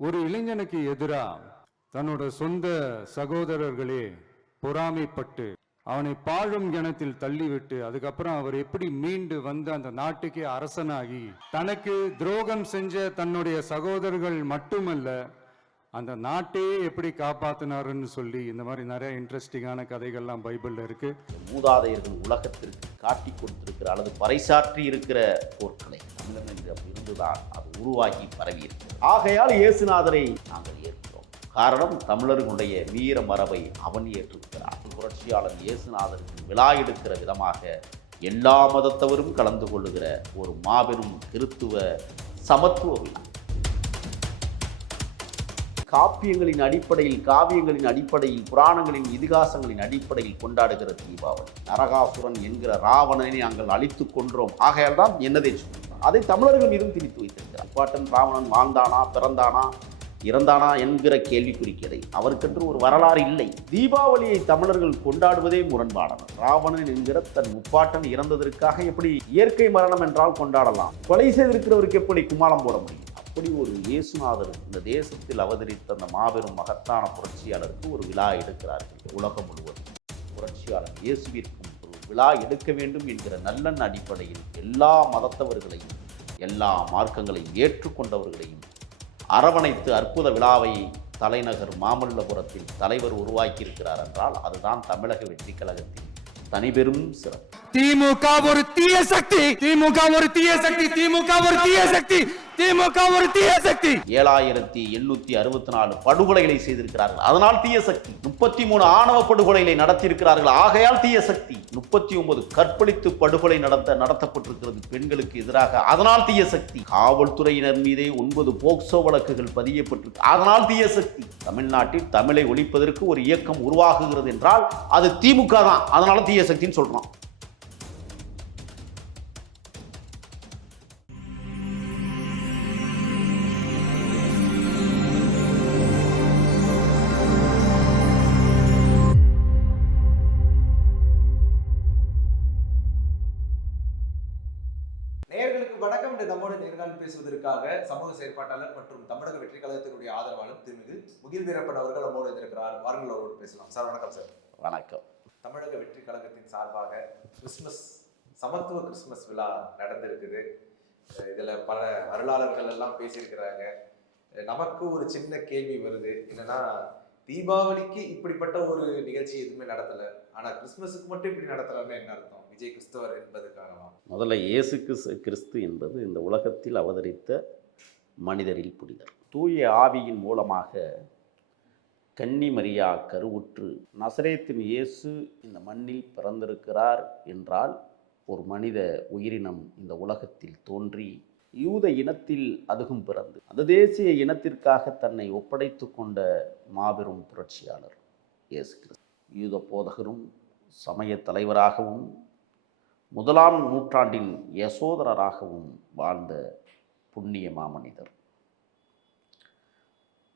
ஒரு இளைஞனுக்கு எதிராக தன்னோட சொந்த சகோதரர்களே பொறாமைப்பட்டு அவனை பாழும் கிணத்தில் தள்ளிவிட்டு அதுக்கப்புறம் அவர் எப்படி மீண்டு வந்து அந்த நாட்டுக்கே அரசனாகி தனக்கு துரோகம் செஞ்ச தன்னுடைய சகோதரர்கள் மட்டுமல்ல அந்த நாட்டையே எப்படி காப்பாத்தினாருன்னு சொல்லி இந்த மாதிரி நிறைய இன்ட்ரெஸ்டிங்கான கதைகள்லாம் பைபிளில் இருக்கு. மூதாதையர்கள் உலகத்திற்கு காட்டி கொடுத்திருக்கிற அல்லது பறைசாற்றி இருக்கிற போர்க்களை தமிழன் என்று அப்படி இருந்துதான் அது உருவாகி பரவியிருக்கு ஆகையால் இயேசுநாதரை நாங்கள் ஏற்கிறோம். காரணம் தமிழர்களுடைய வீர மரபை அவன் ஏற்றிருக்கிறார் புரட்சியாளர் இயேசுநாதருக்கு விழா எடுக்கிற விதமாக எல்லா மதத்தவரும் கலந்து கொள்ளுகிற ஒரு மாபெரும் கிறித்துவ சமத்துவ விழா காப்பியங்களின் அடிப்படையில் காவியங்களின் அடிப்படையில் புராணங்களின் இதிகாசங்களின் அடிப்படையில் கொண்டாடுகிற தீபாவளி நரகாசுரன் என்கிற ராவணனை நாங்கள் அழித்துக் கொன்றோம். ஆகையால் தான் என்னதை சொல்கிறோம் அதை தமிழர்கள் மீதும் திணித்து வைத்திருக்கிறார் பாட்டன் ராவணன் வாழ்ந்தானா பிறந்தானா இறந்தானா என்கிற கேள்விக்குறிக்கதை அவருக்கென்று ஒரு வரலாறு இல்லை. தீபாவளியை தமிழர்கள் கொண்டாடுவதே முரண்பாடானது. ராவணன் என்கிற தன் முப்பாட்டன் இறந்ததற்காக எப்படி இயற்கை மரணம் என்றால் கொண்டாடலாம். கொலை செய்திருக்கிறவருக்கு எப்படி குமாலம் போட முடியும்? அப்படி ஒரு இயேசுநாதர் இந்த தேசத்தில் அவதரித்த அந்த மாபெரும் மகத்தான புரட்சியாளருக்கு ஒரு விழா எடுக்கிறார்கள். உலகம் முழுவதும். புரட்சியாளர் இயேசுவிற்கும் ஒரு விழா எடுக்க வேண்டும் என்கிற நல்லெண்ண அடிப்படையில் எல்லா மதத்தவர்களையும் எல்லா மார்க்கங்களையும் ஏற்றுக்கொண்டவர்களையும் அரவணைத்து அற்புத விழாவை தலைநகர் மாமல்லபுரத்தில் தலைவர் உருவாக்கியிருக்கிறார் என்றால் அதுதான் தமிழக வெற்றி கழகத்தின் தனிபெரும் சிறப்பு. திமுக ஒரு தீய சக்தி திமுக ஒரு தீய சக்தி திமுக ஒரு தீய சக்தி. திமுக ஒரு தீய சக்தி. ஏழாயிரத்தி எண்ணூத்தி அறுபத்தி நாலு படுகொலைகளை செய்திருக்கிறார்கள். அதனால் தீய சக்தி. முப்பத்தி மூணு ஆணவ படுகொலைகளை நடத்தியிருக்கிறார்கள். ஆகையால் தீய சக்தி. முப்பத்தி ஒன்பது கற்பழித்து படுகொலை நடத்த நடத்தப்பட்டிருக்கிறது பெண்களுக்கு எதிராக. அதனால் தீய சக்தி. காவல்துறையினர் மீதே ஒன்பது போக்சோ வழக்குகள் பதியப்பட்டிருக்கு. அதனால் தீய சக்தி. தமிழ்நாட்டில் தமிழை ஒழிப்பதற்கு ஒரு இயக்கம் உருவாகுகிறது என்றால் அது திமுக தான். அதனால தீய சக்தின்னு சொல்றோம். வணக்கம். என்று நம்மோடு நேர்காணல் பேசுவதற்காக சமூக செயற்பாட்டாளர் மற்றும் தமிழக வெற்றி கழகத்தினுடைய ஆதரவாளர் திருமிகு முகில் வீரப்பன் அவர்கள் நம்மோடு இருக்கிறார் வாருங்கள் அவரோடு பேசலாம். சார் வணக்கம் சார். வணக்கம். தமிழக வெற்றி கழகத்தின் சார்பாக கிறிஸ்மஸ் சமத்துவ கிறிஸ்மஸ் விழா நடந்திருக்குது. இதுல பல அருளாளர்கள் எல்லாம் பேசியிருக்கிறாங்க. நமக்கு ஒரு சின்ன கேள்வி வருது. என்னன்னா தீபாவளிக்கு இப்படிப்பட்ட ஒரு நிகழ்ச்சி எதுவுமே நடத்தல. ஆனா கிறிஸ்மஸுக்கு மட்டும் இப்படி நடத்தலாம்னு என்ன அர்த்தம்? விஜய் கிறிஸ்தவர் என்பதற்காகவா? முதல்ல இயேசு கிறிஸ்து கிறிஸ்து என்பது இந்த உலகத்தில் அவதரித்த மனிதரில் புனிதர். தூய ஆவியின் மூலமாக கன்னிமரியா கருவுற்று நசரேத்தின் இயேசு இந்த மண்ணில் பிறந்திருக்கிறார் என்றால் ஒரு மனித உயிரினம் இந்த உலகத்தில் தோன்றி யூத இனத்தில் அதுகும் பிறந்து அந்த தேசிய இனத்திற்காக தன்னை ஒப்படைத்து கொண்ட மாபெரும் புரட்சியாளர் இயேசு கிறிஸ்து. யூத போதகரும் சமய தலைவராகவும் முதலாம் நூற்றாண்டின் யசோதரராகவும் வாழ்ந்த புண்ணிய மாமனிதர்.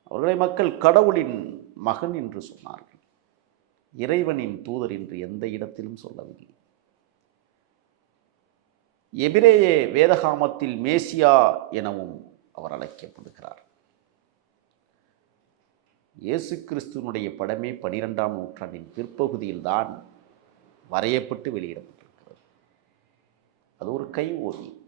அவர்களை மக்கள் கடவுளின் மகன் என்று சொன்னார்கள். இறைவனின் தூதர் என்று எந்த இடத்திலும் சொல்லவில்லை. எபிரேய வேதகாமத்தில் மேசியா எனவும் அவர் அழைக்கப்படுகிறார். இயேசு கிறிஸ்துவனுடைய படமே பனிரெண்டாம் நூற்றாண்டின் பிற்பகுதியில்தான் வரையப்பட்டு வெளியிடப்பட்டது. அது ஒரு கை ஓவியம்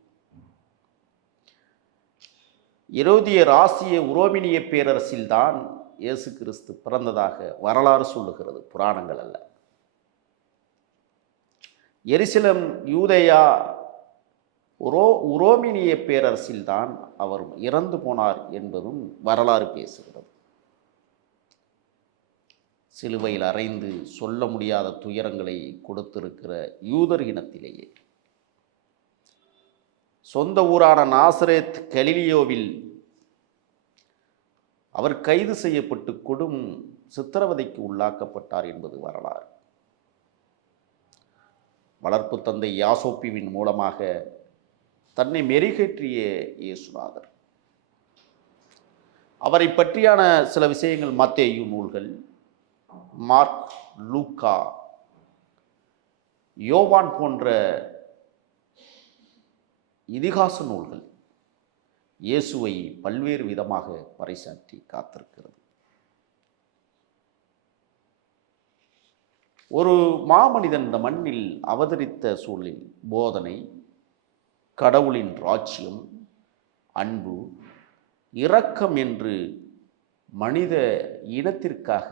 இருபதிய ராசிய உரோமினிய பேரரசில்தான் இயேசு கிறிஸ்து பிறந்ததாக வரலாறு சொல்லுகிறது புராணங்கள் அல்ல. எரிசிலம் யூதையா உரோ உரோமினிய பேரரசில்தான் அவர் இறந்து போனார் என்பதும் வரலாறு பேசுகிறது. சிலுவையில் அறைந்து சொல்ல முடியாத துயரங்களை கொடுத்திருக்கிற யூதர் இனத்திலேயே. சொந்த ஊரான நாசரேத் கலிலியோவில் அவர் கைது செய்யப்பட்டு கொடும் சித்திரவதைக்கு உள்ளாக்கப்பட்டார் என்பது வரலாறு. வளர்ப்பு தந்தை யாசோப்பிவின் மூலமாக தன்னை மெருகேற்றிய இயேசுநாதர். அவரை பற்றியான சில விஷயங்கள் மத்தேயு நூல்கள் மார்க் லூக்கா யோவான் போன்ற இதிகாச நூல்கள் இயேசுவை பல்வேறு விதமாக பறைசாற்றி காத்திருக்கிறது. ஒரு மாமனிதன் இந்த மண்ணில் அவதரித்த சூழலில் போதனை கடவுளின் ராஜ்யம் அன்பு இரக்கம் என்று மனித இனத்திற்காக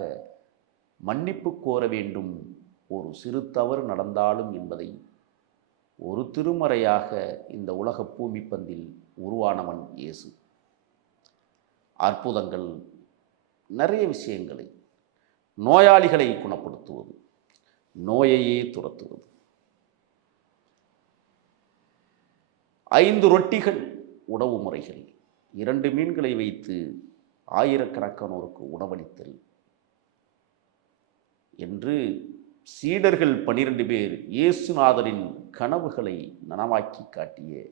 மன்னிப்பு கோர வேண்டும். ஒரு சிறு தவறு நடந்தாலும் என்பதை ஒரு திருமறையாக இந்த உலக பூமி பந்தில் உருவானவன் இயேசு. அற்புதங்கள் நிறைய விஷயங்களை நோயாளிகளை குணப்படுத்துவது நோயையே துரத்துவது. ஐந்து ரொட்டிகள் உணவு முறைகள் இரண்டு மீன்களை வைத்து ஆயிரக்கணக்கானோருக்கு உணவளித்தல் என்று சீடர்கள் பனிரெண்டு பேர் இயேசுநாதரின் கனவுகளை நனவாக்கி காட்டிய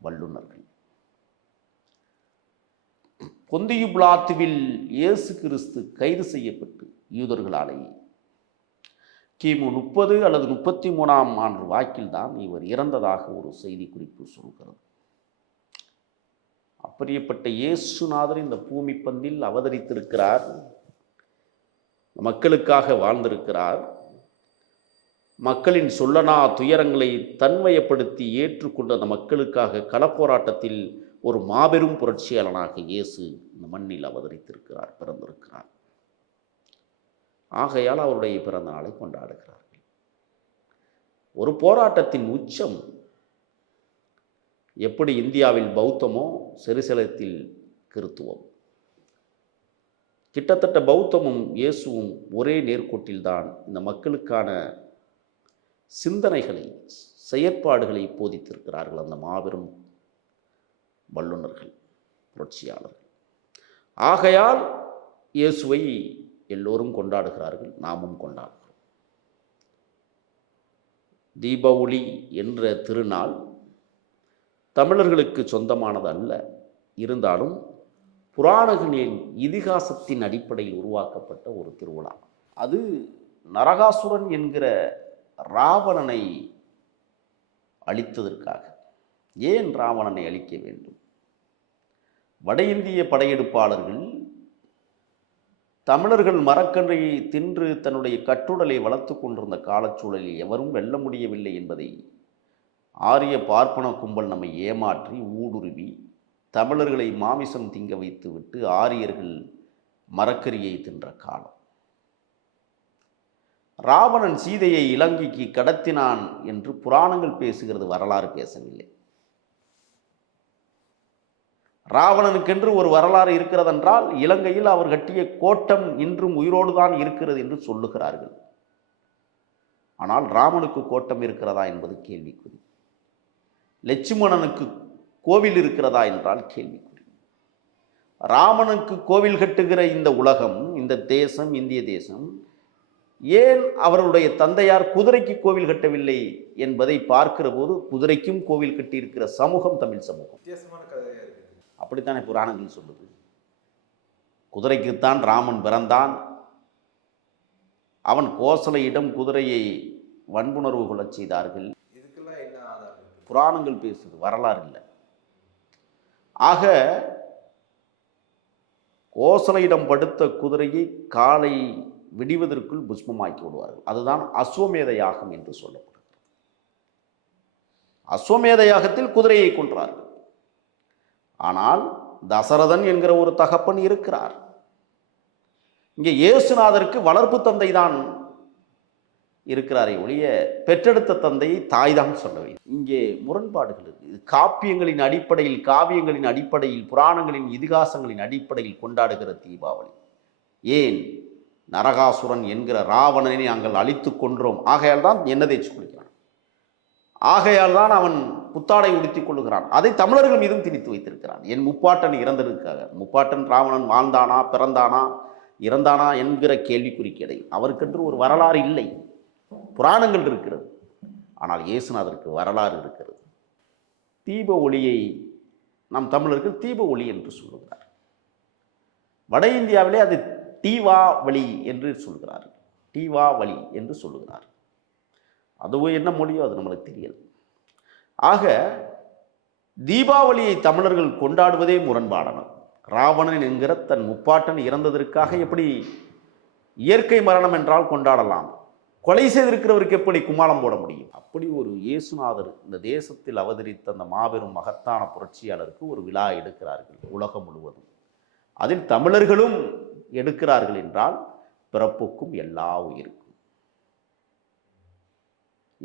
வல்லுநர்கள். பொந்தியு பிளாத்துவில் இயேசு கிறிஸ்து கைது செய்யப்பட்டு யூதர்களாலே. கிமு முப்பது அல்லது முப்பத்தி மூணாம் ஆண்டு வாக்கில்தான் இவர் இறந்ததாக ஒரு செய்தி குறிப்பு சொல்கிறது. அப்படியப்பட்ட இயேசுநாதர் இந்த பூமி பந்தில் அவதரித்திருக்கிறார். மக்களுக்காக வாழ்ந்திருக்கிறார். மக்களின் சொல்லனா துயரங்களை தன்மயப்படுத்தி ஏற்றுக்கொண்ட அந்த மக்களுக்காக களப்போராட்டத்தில் ஒரு மாபெரும் புரட்சியாளனாக இயேசு இந்த மண்ணில் அவதரித்திருக்கிறார் பிறந்திருக்கிறார். ஆகையால் அவருடைய பிறந்த நாளை கொண்டாடுகிறார்கள். ஒரு போராட்டத்தின் உச்சம் எப்படி இந்தியாவில் பௌத்தமோ செருசலத்தில் கிறித்துவம். கிட்டத்தட்ட பௌத்தமும் இயேசுவும் ஒரே நேர்கோட்டில்தான் இந்த மக்களுக்கான சிந்தனைகளை செயற்பாடுகளை போதித்திருக்கிறார்கள் அந்த மாபெரும் வல்லுநர்கள் புரட்சியாளர்கள். ஆகையால் இயேசுவை எல்லோரும் கொண்டாடுகிறார்கள் நாமும் கொண்டாடுகிறோம். தீபாவளி என்ற திருநாள் தமிழர்களுக்கு சொந்தமானது அல்ல இருந்தாலும் புராணங்களின் இதிகாசத்தின் அடிப்படையில் உருவாக்கப்பட்ட ஒரு திருவிழா. அது நரகாசுரன் என்கிற ராவணனை அழித்ததற்காக. ஏன் ராவணனை அழிக்க வேண்டும்? வட இந்திய படையெடுப்பாளர்கள் தமிழர்கள் மரக்கன்றை தின்று தன்னுடைய கட்டுடலை வளர்த்து கொண்டிருந்த காலச்சூழலில் எவரும் வெல்ல முடியவில்லை என்பதை ஆரிய பார்ப்பன கும்பல் நம்மை ஏமாற்றி ஊடுருவி தமிழர்களை மாமிசம் திங்க வைத்துவிட்டு ஆரியர்கள் மரக்கரியை தின்ற காலம். ராவணன் சீதையை இலங்கைக்கு கடத்தினான் என்று புராணங்கள் பேசுகிறது வரலாறு பேசவில்லை. ராவணனுக்கென்று ஒரு வரலாறு இருக்கிறதென்றால் இலங்கையில் அவர் கட்டிய கோட்டம் இன்றும் உயிரோடு தான் இருக்கிறது என்று சொல்லுகிறார்கள். ஆனால் ராமனுக்கு கோட்டம் இருக்கிறதா என்பது கேள்விக்குறி. லட்சுமணனுக்கு கோவில் இருக்கிறதா என்றால் கேள்விக்குறி. ராமனுக்கு கோவில் கட்டுகிற இந்த உலகம் இந்த தேசம் இந்திய தேசம் ஏன் அவருடைய தந்தையார் குதிரைக்கு கோவில் கட்டவில்லை என்பதை பார்க்கிற போது குதிரைக்கும் கோவில் கட்டியிருக்கிற சமூகம் தமிழ் சமூகம். அப்படித்தானே புராணங்கள் சொல்லுது? குதிரைக்குத்தான் ராமன் பிறந்தான். அவன் கோசலையிடம் குதிரையை வன்புணர்வு கொள்ளச் செய்தார்கள். புராணங்கள் பேசுது வரலாறு இல்லை. ஆக கோசலையிடம் படுத்த குதிரையை காலை விடிவதற்குள் புஷ்பமாக்கி விடுவார்கள். அதுதான் அஸ்வமேத யாகம் என்று சொல்லப்படுகிறது அஸ்வமேத யாகத்தில் குதிரையை கொன்றார்கள். ஆனால் தசரதன் என்கிற ஒரு தகப்பன் இருக்கிறார். இங்கே இயேசுநாதருக்கு வளர்ப்பு தந்தை தான் இருக்கிறாரே ஒழிய பெற்றெடுத்த தந்தையை தாய் தான் சொல்ல இங்கே முரண்பாடுகள் இருக்குது காப்பியங்களின் அடிப்படையில் காவியங்களின் அடிப்படையில் புராணங்களின் இதிகாசங்களின் அடிப்படையில் கொண்டாடுகிற தீபாவளி. ஏன்? நரகாசுரன் என்கிற ராவணனை நாங்கள் அழித்து கொன்றோம். ஆகையால் தான் என்ன தேய்ச்சி குளிக்கிறான் ஆகையால் தான் அவன் புத்தாடை உடுத்திக் கொள்ளுகிறான். அதை தமிழர்கள் மீதும் திணித்து வைத்திருக்கிறான். என் முப்பாட்டன் இறந்ததற்காக முப்பாட்டன் ராவணன் வாழ்ந்தானா பிறந்தானா? இறந்தானா என்கிற கேள்விக்குறிக்கடை அவருக்கென்று ஒரு வரலாறு இல்லை. புராணங்கள் இருக்கிறது. ஆனால் இயேசுநாதருக்கு வரலாறு இருக்கிறது. தீப ஒளியை நம் தமிழர்கள் தீப ஒளி என்று சொல்லுகிறார். வட இந்தியாவிலே அது தீவாவளி என்று சொல்கிறார் தீவாவளி என்று சொல்லுகிறார் அதுவும் என்ன மொழியோ அது நம்மளுக்கு தெரியல. ஆக தீபாவளியை தமிழர்கள் கொண்டாடுவதே முரண்பாடானது. ராவணன் என்கிற தன் முப்பாட்டன் இறந்ததற்காக எப்படி இயற்கை மரணம் என்றால் கொண்டாடலாம். கொலை செய்திருக்கிறவருக்கு எப்படி குமாலம் போட முடியும்? அப்படி ஒரு இயேசுநாதர் இந்த தேசத்தில் அவதரித்த அந்த மாபெரும் மகத்தான புரட்சியாளருக்கு ஒரு விழா எடுக்கிறார்கள் உலகம் முழுவதும். அதில் தமிழர்களும் எடுக்கிறார்கள் என்றால் பிறப்புக்கும் எல்லா உயிருக்கும்.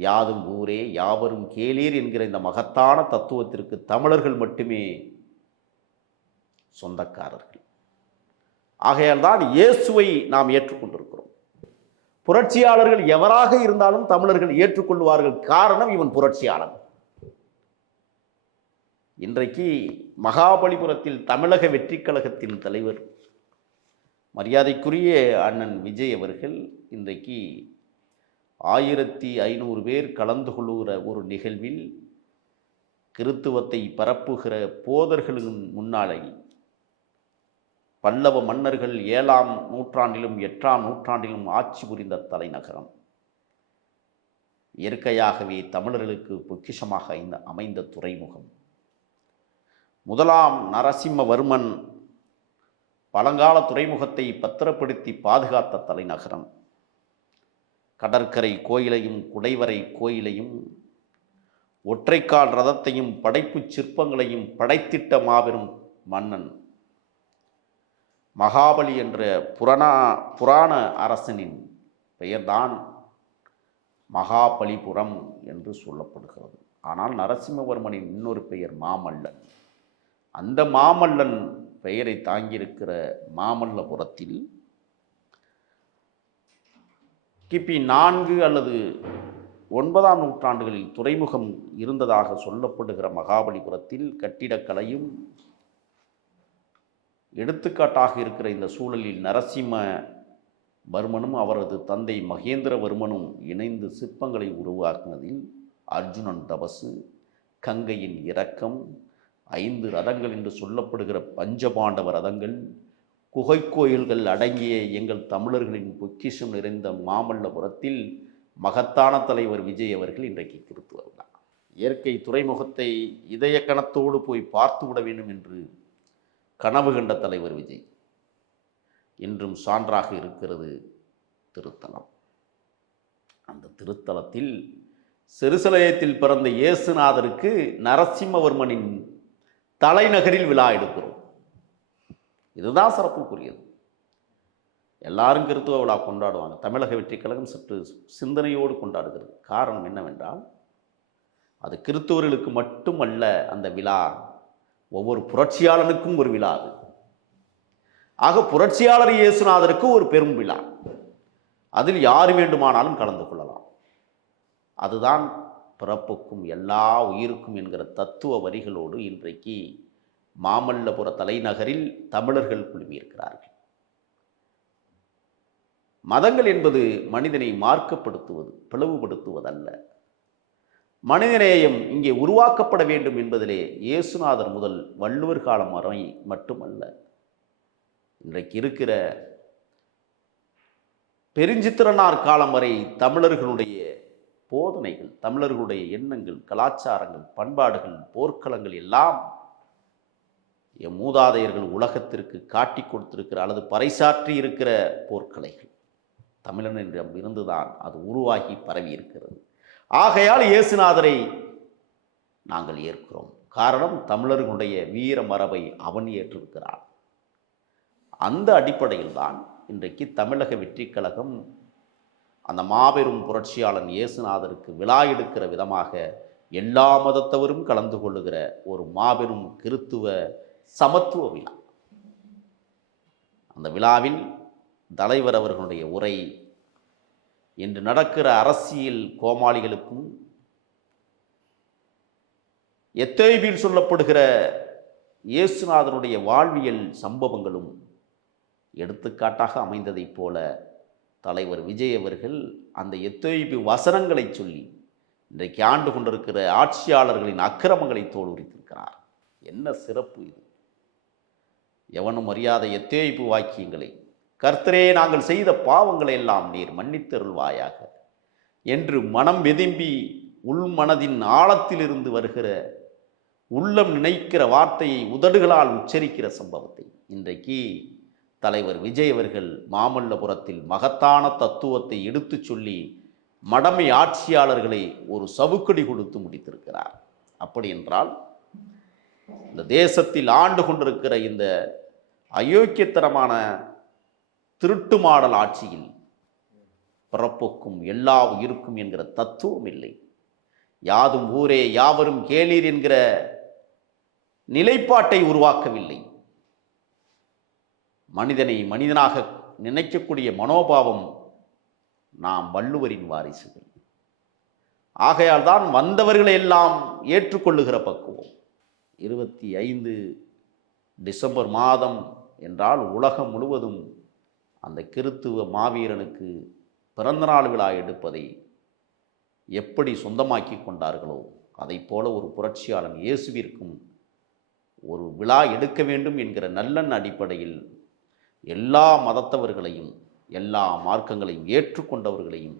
யாதும் ஊரே யாவரும் கேளீர் என்கிற இந்த மகத்தான தத்துவத்திற்கு தமிழர்கள் மட்டுமே சொந்தக்காரர்கள். ஆகையால் தான் இயேசுவை நாம் ஏற்றுக்கொண்டிருக்கிறோம். புரட்சியாளர்கள் எவராக இருந்தாலும் தமிழர்கள் ஏற்றுக்கொள்வார்கள் காரணம் இவன் புரட்சியாளன். இன்றைக்கு மகாபலிபுரத்தில் தமிழக வெற்றிக் கழகத்தின் தலைவர் மரியாதைக்குரிய அண்ணன் விஜய் அவர்கள் இன்றைக்கு ஆயிரத்தி ஐநூறு பேர் கலந்து கொள்ளுகிற ஒரு நிகழ்வில் கிறித்துவத்தை பரப்புகிற போதர்களின் முன்னாலே பல்லவ மன்னர்கள் ஏழாம் நூற்றாண்டிலும் எட்டாம் நூற்றாண்டிலும் ஆட்சி புரிந்த தலைநகரம். இயற்கையாகவே தமிழர்களுக்கு பொக்கிஷமாக அமைந்த துறைமுகம். முதலாம் நரசிம்மவர்மன் பழங்கால துறைமுகத்தை பத்திரப்படுத்தி பாதுகாத்த தலைநகரம். கடற்கரை கோயிலையும் குடைவரை கோயிலையும் ஒற்றைக்கால் ரதத்தையும் படைப்புச் சிற்பங்களையும் படைத்திட்ட மாபெரும் மன்னன். மகாபலி என்ற புராணா புராண அரசனின் பெயர்தான் மகாபலிபுரம் என்று சொல்லப்படுகிறது. ஆனால் நரசிம்மவர்மனின் இன்னொரு பெயர் மாமல்லன். அந்த மாமல்லன் பெயரை தாங்கியிருக்கிற மாமல்லபுரத்தில் கிபி நான்கு அல்லது ஒன்பதாம் நூற்றாண்டுகளில் துறைமுகம் இருந்ததாக சொல்லப்படுகிற மகாபலிபுரத்தில் கட்டிடக்கலையும் எடுத்துக்காட்டாக இருக்கிற இந்த சூழலில் நரசிம்ம வர்மனும் அவரது தந்தை மகேந்திரவர்மனும் இணைந்து சிற்பங்களை உருவாக்குனதில் அர்ஜுனன் தபசு கங்கையின் இரக்கம் ஐந்து ரதங்கள் என்று சொல்லப்படுகிற பஞ்சபாண்டவ ரதங்கள் குகைக்கோயில்கள் அடங்கிய எங்கள் தமிழர்களின் பொக்கிஷம் நிறைந்த மாமல்லபுரத்தில் மகத்தான தலைவர் விஜய் அவர்கள் இன்றைக்கு கிருத்துவர் இயற்கை துறைமுகத்தை இதய கணத்தோடு போய் பார்த்து விட வேண்டும் என்று கனவு கண்ட தலைவர் விஜய். இன்றும் சான்றாக இருக்கிறது திருத்தலம். அந்த திருத்தலத்தில் செருசலயத்தில் பிறந்த இயேசுநாதருக்கு நரசிம்மவர்மனின் தலைநகரில் விழா எடுக்கிறோம். இதுதான் சிறப்புக்குரியது. எல்லாரும் கிறித்துவ விழா கொண்டாடுவாங்க. தமிழக வெற்றிக் கழகம் சற்று சிந்தனையோடு கொண்டாடுகிறது. காரணம் என்னவென்றால் அது கிறித்துவர்களுக்கு மட்டுமல்ல அந்த விழா ஒவ்வொரு புரட்சியாளனுக்கும் ஒரு விழா அது. ஆக புரட்சியாளர் இயேசுநாதருக்கு ஒரு பெரும் விழா. அதில் யார் வேண்டுமானாலும் கலந்து கொள்ளலாம். அதுதான் பிறப்புக்கும் எல்லா உயிருக்கும் என்கிற தத்துவ வரிகளோடு இன்றைக்கு மாமல்லபுர தலைநகரில் தமிழர்கள் குழுமியிருக்கிறார்கள். மதங்கள் என்பது மனிதனை மார்க்கப்படுத்துவது பிளவுபடுத்துவதல்ல. மனிதநேயம் இங்கே உருவாக்கப்பட வேண்டும் என்பதிலே இயேசுநாதர் முதல் வள்ளுவர் காலம் வரை மட்டுமல்ல. இன்றைக்கு இருக்கிற பெருஞ்சித்திரனார் காலம் வரை தமிழர்களுடைய போதனைகள் தமிழர்களுடைய எண்ணங்கள் கலாச்சாரங்கள் பண்பாடுகள் போர்க்களங்கள் எல்லாம் என் மூதாதையர்கள் உலகத்திற்கு காட்டி கொடுத்திருக்கிற அல்லது பறைசாற்றி இருக்கிற போர்க்கலைகள். தமிழன் என்றும் இருந்துதான் அது உருவாகி பரவி இருக்கிறது. ஆகையால் இயேசுநாதரை நாங்கள் ஏற்கிறோம். காரணம் தமிழர்களுடைய வீர மரபை அவன் ஏற்றிருக்கிறான். அந்த அடிப்படையில் தான் இன்றைக்கு தமிழக வெற்றி கழகம் அந்த மாபெரும் புரட்சியாளன் இயேசுநாதருக்கு விழா எடுக்கிற விதமாக எல்லா மதத்தவரும் கலந்து கொள்ளுகிற ஒரு மாபெரும் கிறித்துவ சமத்துவ விழா. அந்த விழாவில் தலைவர் அவர்களுடைய உரை இன்று நடக்கிற அரசியல் கோமாளிகளுக்கும் எத்தேவில் சொல்லப்படுகிற இயேசுநாதனுடைய வாழ்வியல் சம்பவங்களும் எடுத்துக்காட்டாக அமைந்ததைப் போல தலைவர் விஜய் அவர்கள் அந்த எத்தொழிப்பு வசனங்களை சொல்லி இன்றைக்கு ஆண்டு கொண்டிருக்கிற ஆட்சியாளர்களின் அக்கிரமங்களை தோல்வித்திருக்கிறார் என்ன சிறப்பு இது. எவனும் அறியாத எத்தேய்ப்பு வாக்கியங்களை கர்த்தரே நாங்கள் செய்த பாவங்களை எல்லாம் நீர் மன்னித்தருள்வாயாக என்று மனம் வெதும்பி உள்மனதின் ஆழத்திலிருந்து வருகிற உள்ளம் நினைக்கிற வார்த்தையை உதடுகளால் உச்சரிக்கிற சம்பவத்தை இன்றைக்கு தலைவர் விஜய் அவர்கள் மாமல்லபுரத்தில் மகத்தான தத்துவத்தை எடுத்துச் சொல்லி மடமை ஆட்சியாளர்களை ஒரு சவுக்கடி கொடுத்து முடித்திருக்கிறார். அப்படி என்றால் இந்த தேசத்தில் ஆண்டு கொண்டிருக்கிற இந்த அயோக்கியத்தனமான திருட்டு மாடல் ஆட்சியில் பிறப்புக்கும் எல்லா உயிருக்கும் என்கிற தத்துவம் இல்லை. யாதும் ஊரே யாவரும் கேளீர் என்கிற நிலைப்பாட்டை உருவாக்கவில்லை. மனிதனை மனிதனாக நினைக்கக்கூடிய மனோபாவம் நாம் வள்ளுவரின் வாரிசுகள். ஆகையால் தான் வந்தவர்களை எல்லாம் ஏற்றுக்கொள்ளுகிற பக்குவம். இருபத்தி ஐந்து டிசம்பர் மாதம் என்றால் உலகம் முழுவதும் அந்த கிறித்துவ மாவீரனுக்கு பிறந்தநாள் விழா எடுப்பதை எப்படி சொந்தமாக்கி கொண்டார்களோ அதைப் போல ஒரு புரட்சியாளன் இயேசுவிற்கும் ஒரு விழா எடுக்க வேண்டும் என்கிற நல்லெண்ண அடிப்படையில் எல்லா மதத்தவர்களையும் எல்லா மார்க்கங்களையும் ஏற்றுக்கொண்டவர்களையும்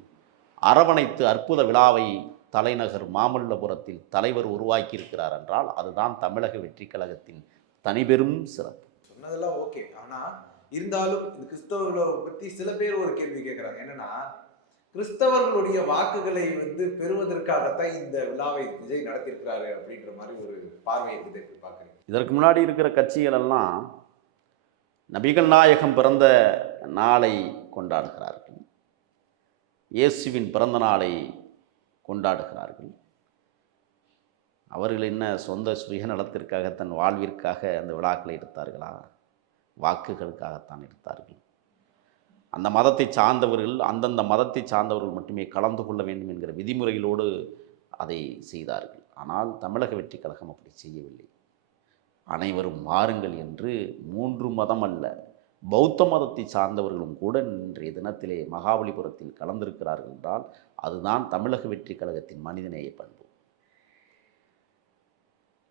அரவணைத்து அற்புத விழாவை தலைநகர் மாமல்லபுரத்தில் தலைவர் உருவாக்கியிருக்கிறார் என்றால் அதுதான் தமிழக வெற்றிக் கழகத்தின் தனிபெரும் சிறப்பு. சொன்னதெல்லாம் ஓகே. ஆனா இருந்தாலும் இந்த கிறிஸ்தவர்களை பத்தி சில பேர் ஒரு கேள்வி கேட்கறாங்க. என்னன்னா கிறிஸ்தவர்களுடைய வாக்குகளை வந்து பெறுவதற்காகத்தான் இந்த விழாவை விஜய் நடத்தியிருக்கிறாரு அப்படின்ற மாதிரி ஒரு பார்வை இருக்குது எப்படி பாக்குறீங்க இதற்கு முன்னாடி இருக்கிற கட்சிகள் எல்லாம் நபிகள் நாயகம் பிறந்த நாளை கொண்டாடுகிறார்கள். இயேசுவின் பிறந்த நாளை கொண்டாடுகிறார்கள். அவர்கள் என்ன சொந்த சுயநலத்திற்காக தன் வாழ்விற்காக அந்த விழாக்களை எடுத்தார்களா? வாக்குகளுக்காகத்தான் எடுத்தார்கள். அந்த மதத்தை சார்ந்தவர்கள் அந்தந்த மதத்தை சார்ந்தவர்கள் மட்டுமே கலந்து கொள்ள வேண்டும் என்கிற விதிமுறைகளோடு அதை செய்தார்கள். ஆனால் தமிழக வெற்றி கழகம் அப்படி செய்யவில்லை. அனைவரும் மாறுங்கள் என்று மூன்று மதம் அல்ல பௌத்த மதத்தை சார்ந்தவர்களும் கூட இன்றைய தினத்திலே மகாபலிபுரத்தில் கலந்திருக்கிறார்கள் என்றால் அதுதான் தமிழக வெற்றி கழகத்தின் மனிதநேய பண்பு.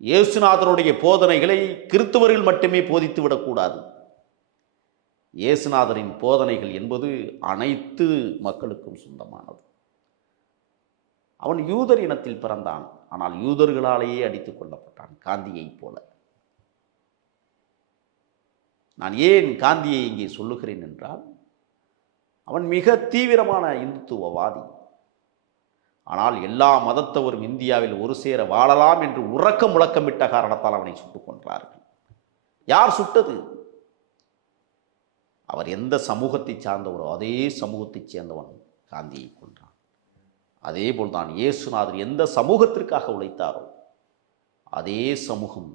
இயேசுநாதருடைய போதனைகளை கிறிஸ்தவர்கள் மட்டுமே போதித்து விடக்கூடாது. இயேசுநாதரின் போதனைகள் என்பது அனைத்து மக்களுக்கும் சொந்தமானது. அவன் யூதர் இனத்தில் பிறந்தான் ஆனால் யூதர்களாலேயே அடித்துக் கொள்ளப்பட்டான் காந்தியைப் போல. நான் ஏன் காந்தியை இங்கே சொல்லுகிறேன் என்றால் அவன் மிக தீவிரமான இந்துத்துவவாதி. ஆனால் எல்லா மதத்தவரும் இந்தியாவில் ஒரு சேர வாழலாம் என்று உறக்க முழக்கமிட்ட காரணத்தால் அவனை சுட்டுக் கொன்றார்கள். யார் சுட்டது? அவர் எந்த சமூகத்தை சார்ந்தவரோ அதே சமூகத்தைச் சேர்ந்தவன் காந்தியை கொன்றான். அதே போல்தான் இயேசுநாதர் எந்த சமூகத்திற்காக உழைத்தாரோ அதே சமூகம்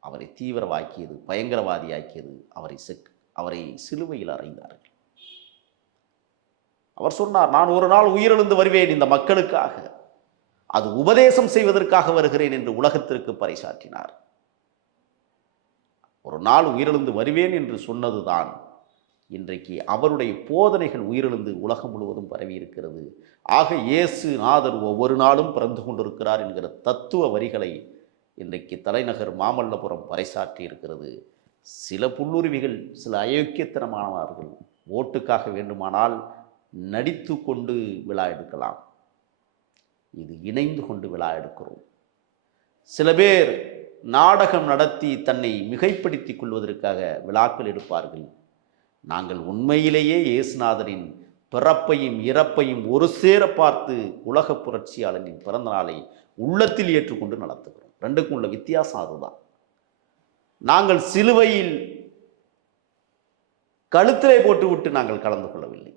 அவரை தீவிரவாக்கியது பயங்கரவாதியாக்கியது அவரை செக் அவரை சிலுவையில் அறைந்தார்கள். அவர் சொன்னார் நான் ஒரு நாள் உயிரிழந்து வருவேன் இந்த மக்களுக்காக. அது உபதேசம் செய்வதற்காக வருகிறேன் என்று உலகத்திற்கு பறைசாற்றினார். ஒரு நாள் உயிரிழந்து வருவேன் என்று சொன்னதுதான் இன்றைக்கு அவருடைய போதனைகள் உயிரிழந்து உலகம் முழுவதும் பரவி இருக்கிறது ஆக இயேசு நாதர் ஒவ்வொரு நாளும் பிறந்து கொண்டிருக்கிறார் என்கிற தத்துவ வரிகளை இன்றைக்கு தலைநகர் மாமல்லபுரம் பறைசாற்றி இருக்கிறது. சில புல்லுருவிகள் சில அயோக்கியத்தனமானவர்கள் ஓட்டுக்காக வேண்டுமானால் நடித்து கொண்டு விழா எடுக்கலாம். இது இணைந்து கொண்டு விழா எடுக்கிறோம். சில பேர் நாடகம் நடத்தி தன்னை மிகைப்படுத்திக் கொள்வதற்காக விழாக்கள் எடுப்பார்கள். நாங்கள் உண்மையிலேயே இயேசுநாதரின் பிறப்பையும் இறப்பையும் ஒரு சேர பார்த்து உலக புரட்சியாளரின் பிறந்த நாளை உள்ளத்தில் ஏற்றுக்கொண்டு நடத்துகிறோம். ரெண்டுக்கும் உள்ள வித்தியாசம் அதுதான். நாங்கள் சிலுவையில் கழுத்திலே போட்டுவிட்டு நாங்கள் கலந்து கொள்ளவில்லை.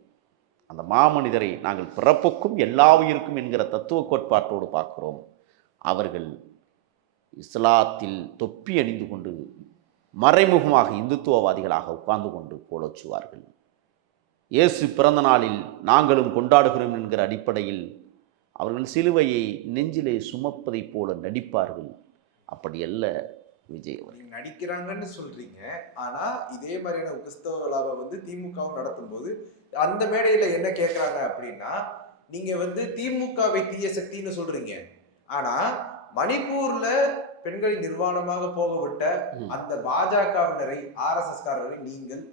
அந்த மாமனிதரை நாங்கள் பிறப்புக்கும் எல்லா உயிருக்கும் என்கிற தத்துவ கோட்பாட்டோடு பார்க்கிறோம். அவர்கள் இஸ்லாத்தில் தொப்பி அணிந்து கொண்டு மறைமுகமாக இந்துத்துவவாதிகளாக உட்கார்ந்து கொண்டு கோலோச்சுவார்கள் இயேசு பிறந்த நாளில் நாங்களும் கொண்டாடுகிறோம் என்கிற அடிப்படையில் அவர்கள் சிலுவையை நெஞ்சிலே சுமப்பதைப் போல நடிப்பார்கள். அப்படி அல்ல விஜய் அவர்கள். நடிக்கிறாங்கன்னு சொல்றீங்க. ஆனா இதே மாதிரியான கிறிஸ்தவ விழாவை வந்து திமுகவும் நடத்தும் போது அந்த மேடையில என்ன கேட்கறாங்க அப்படின்னா நீங்க வந்து திமுகவை தீய சக்தின்னு சொல்றீங்க. ஆனா மணிப்பூர்ல பெண்களை நிர்வாணமாக போக விட்ட. அந்த பாஜகவினரை ஆர்எஸ்எஸ் காரரை நீங்கள்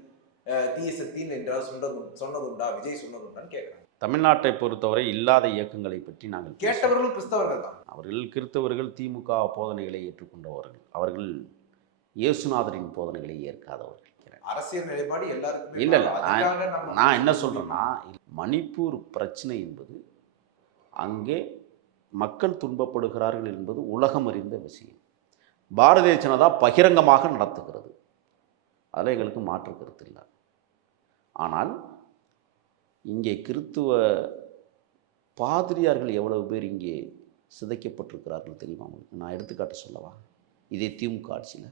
தீய சக்தின்னு என்றால் சொன்னது சொன்னதுண்டா? விஜய் சொன்னதுண்டான்னு கேட்கறாங்க தமிழ்நாட்டை பொறுத்தவரை இல்லாத இயக்கங்களை பற்றி நாங்கள். கேட்டவர்களும் கிறிஸ்தவர்கள் தான். அவர்கள் கிறிஸ்தவர்கள் திமுக போதனைகளை ஏற்றுக்கொண்டவர்கள். அவர்கள் இயேசுநாதரின் போதனைகளை ஏற்காதவர்கள். அரசியல் நிலைப்பாடு எல்லாருக்குமே இல்ல, இல்ல, நான் என்ன சொல்றேன்னா மணிப்பூர் பிரச்சனை என்பது அங்கே மக்கள் துன்பப்படுகிறார்கள் என்பது உலகம் அறிந்த விஷயம். பாரதிய ஜனதா பகிரங்கமாக நடத்துகிறது. அதில் எங்களுக்கு மாற்று கருத்து இல்லை. ஆனால் இங்கே கிறித்துவ பாதிரியார்கள் எவ்வளவு பேர் இங்கே சிதைக்கப்பட்டிருக்கிறார்கள் தெரியுமா உங்களுக்கு? நான் எடுத்துக்காட்ட சொல்லவா? இதே திமுக ஆட்சியில்.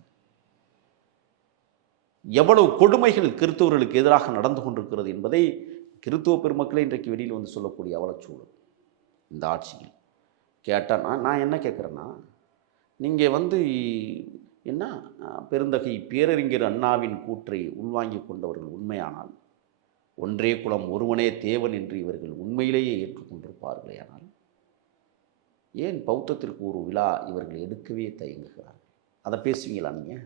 எவ்வளவு கொடுமைகள் கிறிஸ்தவர்களுக்கு எதிராக நடந்து கொண்டிருக்கிறது என்பதை கிறித்துவ பெருமக்களே இன்றைக்கு வெளியில் வந்து சொல்லக்கூடிய அவலச்சூழல் இந்த ஆட்சியில். கேட்டால் நான் நான் என்ன கேட்குறேன்னா நீங்கள் வந்து என்ன பெருந்தகை பேரறிஞர் அண்ணாவின் கூற்றை உள்வாங்கிக் கொண்டவர்கள் உண்மையானால் ஒன்றே குலம் ஒருவனே தேவன் என்று இவர்கள் உண்மையிலேயே ஏற்றுக்கொண்டிருப்பார்களே ஆனால் ஏன் பௌத்தத்திற்கு ஒரு விழா இவர்கள் எடுக்கவே தயங்குகிறார்கள்? அதை பேசுவீங்களா நீங்கள்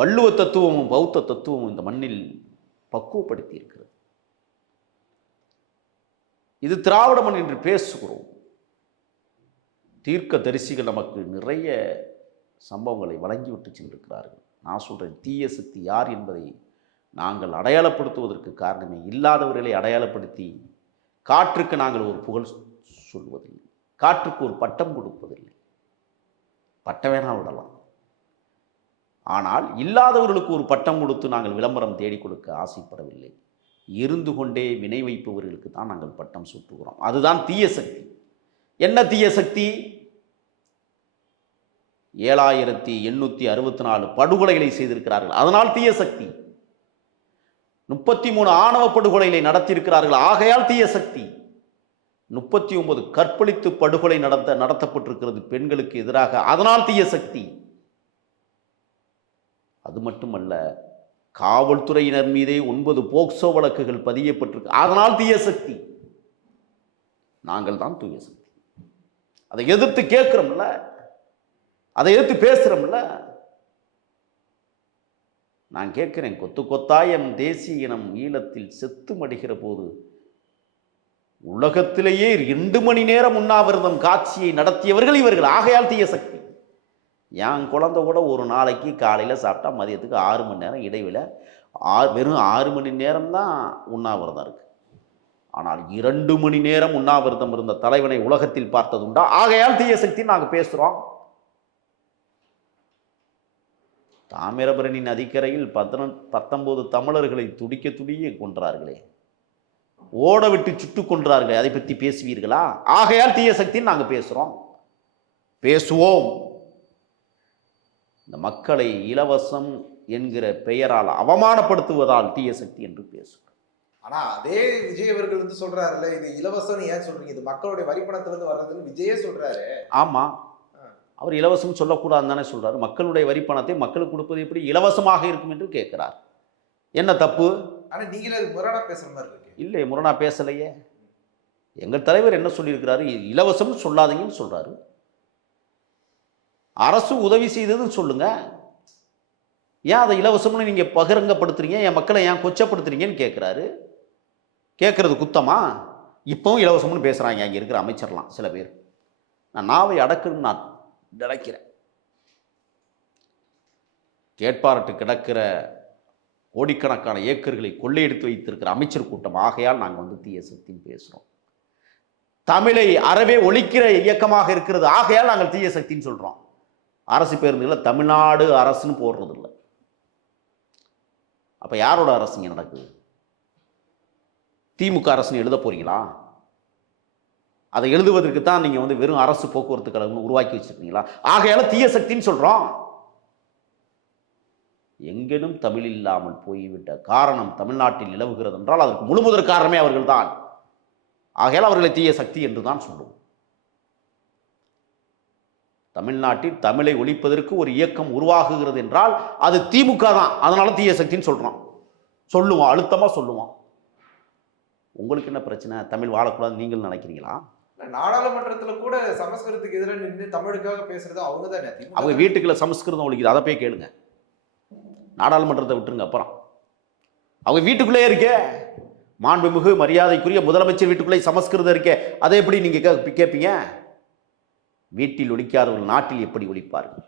வள்ளுவ தத்துவமும் பௌத்த தத்துவமும் இந்த மண்ணில் பக்குவப்படுத்தி இருக்கிறது இது திராவிட மண் என்று பேசுகிறோம். தீர்க்க தரிசிகள் நமக்கு நிறைய சம்பவங்களை வழங்கிவிட்டு சென்றிருக்கிறார்கள். நான் சொல்கிறேன் தீய சக்தி யார் என்பதை நாங்கள் அடையாளப்படுத்துவதற்கு காரணமே இல்லாதவர்களை அடையாளப்படுத்தி காற்றுக்கு நாங்கள் ஒரு புகழ் சொல்வதில்லை. காற்றுக்கு ஒரு பட்டம் கொடுப்பதில்லை. பட்டம் வேணால் விடலாம். ஆனால் இல்லாதவர்களுக்கு ஒரு பட்டம் கொடுத்து நாங்கள் விளம்பரம் தேடிக் கொடுக்க ஆசைப்படவில்லை. இருந்து கொண்டே வினை வைப்பவர்களுக்கு தான் நாங்கள் பட்டம் சுட்டுகிறோம். அதுதான் தீய சக்தி. என்ன தீய சக்தி? ஏழாயிரத்தி எண்ணூற்றி அறுபத்தி நாலு படுகொலைகளை செய்திருக்கிறார்கள். அதனால் தீய சக்தி. முப்பத்தி மூணு ஆணவ படுகொலைகளை நடத்தியிருக்கிறார்கள். ஆகையால் தீய சக்தி. முப்பத்தி ஒன்பது கற்பழித்து படுகொலை நடத்த நடத்தப்பட்டிருக்கிறது பெண்களுக்கு எதிராக. அதனால் தீய சக்தி. அது மட்டுமல்ல காவல்துறையினர் மீதே ஒன்பது போக்சோ வழக்குகள் பதியப்பட்டிருக்கு. அதனால் தீய சக்தி. நாங்கள் தான் தூய சக்தி. அதை எதிர்த்து கேட்குறோம்ல அதை எதிர்த்து பேசுகிறோம்ல நான் கேட்குறேன் கொத்து கொத்தாய் தேசிய இனம் ஈழத்தில் செத்து மடிகிற போது உலகத்திலேயே ரெண்டு மணி நேரம் உண்ணாவிரதம் காட்சியை நடத்தியவர்கள் இவர்கள். ஆகையால் தீய சக்தி. என் குழந்தை கூட ஒரு நாளைக்கு காலையில் சாப்பிட்டா மதியத்துக்கு ஆறு மணி நேரம் இடைவில் ஆ வெறும் ஆறு மணி நேரம் தான் உண்ணாவிரதம் இருக்குது ஆனால் இரண்டு மணி நேரம் உண்ணாவிரதம் இருந்த தலைவனை உலகத்தில் பார்த்ததுண்டா? ஆகையால் தீய சக்தி நாங்கள் பேசுகிறோம் தாமிரபரணி நதிக்கரையில் பதினெண் பத்தொன்பது தமிழர்களை துடிக்க துடிய கொன்றார்களே. ஓட விட்டு சுட்டு கொன்றார்களே. அதை பற்றி பேசுவீர்களா? ஆகையால் தீய சக்தின்னு நாங்கள் பேசுகிறோம் பேசுவோம். இந்த மக்களை இலவசம் என்கிற பெயரால் அவமானப்படுத்துவதால் தீய சக்தி என்று பேசுகிறோம். ஆனா அதே விஜய் அவர்கள் வந்து சொல்றாருல்ல இது இலவசம்னு ஏன் சொல்றீங்க? இது மக்களுடைய வரிப்பணத்துல இருந்து வர்றதுன்னு விஜயே சொல்றாரு. ஆமாம் அவர் இலவசம் சொல்லக்கூடாதுன்னு தானே சொல்றாரு. மக்களுடைய வரி பணத்தை மக்களுக்கு கொடுப்பது எப்படி இலவசமாக இருக்கும் என்று கேட்கிறார். என்ன தப்பு? ஆனா நீங்களே முரணா பேசுற மாதிரி இருக்கு. இல்லை முரணா பேசலையே. எங்கள் தலைவர் என்ன சொல்லியிருக்கிறாரு? இலவசம் சொல்லாதீங்கன்னு சொல்றாரு. அரசு உதவி செய்ததுன்னு சொல்லுங்க. ஏன் அதை இலவசம்னு நீங்க பகிரங்கப்படுத்துறீங்க? என் மக்களை ஏன் கொச்சப்படுத்துறீங்கன்னு கேட்குறாரு. கேட்கறது குத்தமா? இப்பவும் இலவசம்னு பேசுறாங்க. அங்கே இருக்கிற அமைச்சர்லாம் சில பேர். நான் நாவை அடக்கணும்னு நான் நினைக்கிற கேட்பார்ட்டு கிடக்கிற கோடிக்கணக்கான ஏக்கர்களை கொள்ளையடித்து வைத்திருக்கிற அமைச்சர் கூட்டம். ஆகையால் நாங்கள் வந்து தீய சக்தின்னு பேசுகிறோம் தமிழை அறவே ஒழிக்கிற இயக்கமாக இருக்கிறது. ஆகையால் நாங்கள் தீய சக்தின்னு சொல்கிறோம் அரசு பேருந்துகளில் தமிழ்நாடு அரசுன்னு போடுறது இல்லை அப்போ யாரோட அரசுங்க நடக்குது? திமுக அரசுன்னு எழுத போறீங்களா? அதை எழுதுவதற்கு தான் நீங்கள் வந்து வெறும் அரசு போக்குவரத்து கழகம்னு உருவாக்கி வச்சிருக்கீங்களா? ஆகையால தீய சக்தின்னு சொல்கிறோம் எங்கெனும் தமிழ் இல்லாமல் போய்விட்ட காரணம் தமிழ்நாட்டில் நிலவுகிறது என்றால் அதற்கு முழுமுதற் காரணமே அவர்கள்தான். ஆகையால் அவர்களை தீய சக்தி என்று தான் சொல்லுவோம். தமிழ்நாட்டில் தமிழை ஒழிப்பதற்கு ஒரு இயக்கம் உருவாகுகிறது என்றால் அது திமுக தான். அதனால தீய சக்தின்னு சொல்கிறோம் சொல்லுவோம் அழுத்தமாக சொல்லுவோம். உங்களுக்கு என்ன பிரச்சனை? தமிழ் வாழக்கூடாதுன்னு நீங்கள் நினைக்கிறீங்களா? நாடாளுமன்றத்துல கூட சமஸ்கிருதத்துக்கு எதிராக நின்று தமிழுக்காக பேசுறது அவங்க தானே. அவங்க வீட்டுக்குள்ள சமஸ்கிருதம் ஒழிக்குது. அதை போய் கேளுங்க. நாடாளுமன்றத்தை விட்டுருங்க அப்புறம். அவங்க வீட்டுக்குள்ளே இருக்கே. மாண்புமிகு மரியாதைக்குரிய முதலமைச்சர் வீட்டுக்குள்ளே சமஸ்கிருதம் இருக்கே. அதை எப்படி நீங்க கே- கேட்பீங்க வீட்டில் ஒழிக்காதவர்கள் நாட்டில் எப்படி ஒழிப்பார்கள்?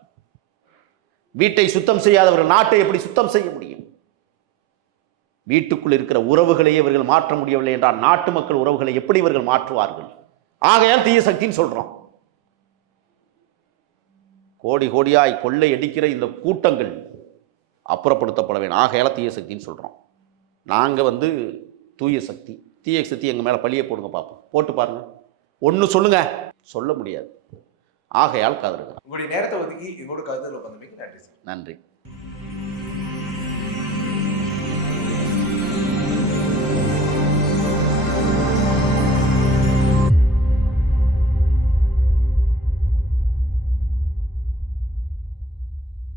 வீட்டை சுத்தம் செய்யாதவர்கள் நாட்டை எப்படி சுத்தம் செய்ய முடியும்? வீட்டுக்குள் இருக்கிற உறவுகளையே இவர்கள் மாற்ற முடியவில்லை என்றால் நாட்டு மக்கள் உறவுகளை எப்படி இவர்கள் மாற்றுவார்கள்? ஆகையால் தீய சக்தின்னு சொல்றோம். கோடி கோடியாய் கொள்ளை அடிக்கிற இந்த கூட்டங்கள் அப்புறப்படுத்தப்பட வேண்டும் ஆகையால் தீய சக்தின்னு சொல்கிறோம் நாங்கள் வந்து தூய சக்தி தீய சக்தி எங்கள் மேலே பழிய போடுங்க பார்ப்போம் போட்டு பாருங்க. ஒன்று சொல்லுங்க. சொல்ல முடியாது. ஆகையால் காதலுங்க உங்களுடைய நேரத்தை ஒதுக்கி எங்களோட வந்தமைக்கு நன்றி சார். நன்றி.